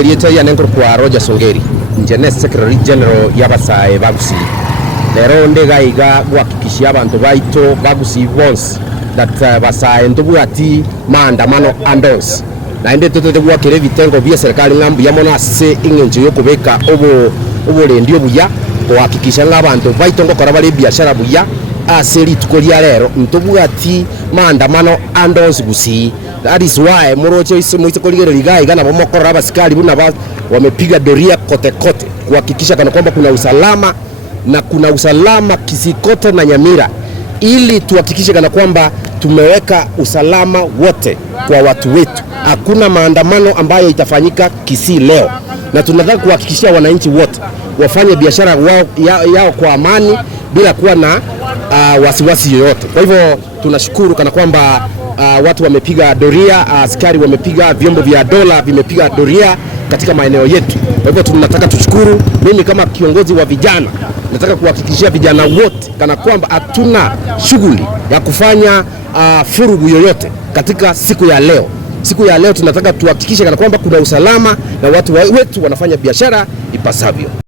Elieta ya nengro kwa Roger Songeri njene Secretary General y'abasae bagusi lero ndegaiga gwakikishia abantu baito bagusi bonse that basae ndubwati maandamano andos na inde totote gwakire vitengo bya serikali ngambu yamono ase ingenje yo kubeka obulendi obuya gwakikisha ngabantu baito ngokora bali biashara buya aseri tukolia lero ntubwati maandamano andos gusi. That is why moroche isimo koligero ligai gana bomokora abasikali buna wamepiga doria kote kote kuhakikisha kana kwamba kuna usalama na kuna usalama Kisii na Nyamira, ili tuhakikishe kana kwamba tumeweka usalama wote kwa watu wetu. Hakuna maandamano ambayo itafanyika Kisii leo, na tunataka kuhakikishia wananchi wote wafanye biashara yao kwa amani bila kuwa na wasiwasi yoyote. Kwa hivyo tunashukuru kana kwamba watu wamepiga doria, askari wamepiga, vyombo vya dola vimepiga doria katika maeneo yetu. Kwa hivyo tunataka tushukuru. Mimi kama kiongozi wa vijana nataka kuhakikishia vijana wote kana kwamba hatuna shughuli ya kufanya furugu yoyote katika siku ya leo. Siku ya leo tunataka tuhakikishe kana kwamba kuna usalama na watu wetu wanafanya biashara ipasavyo.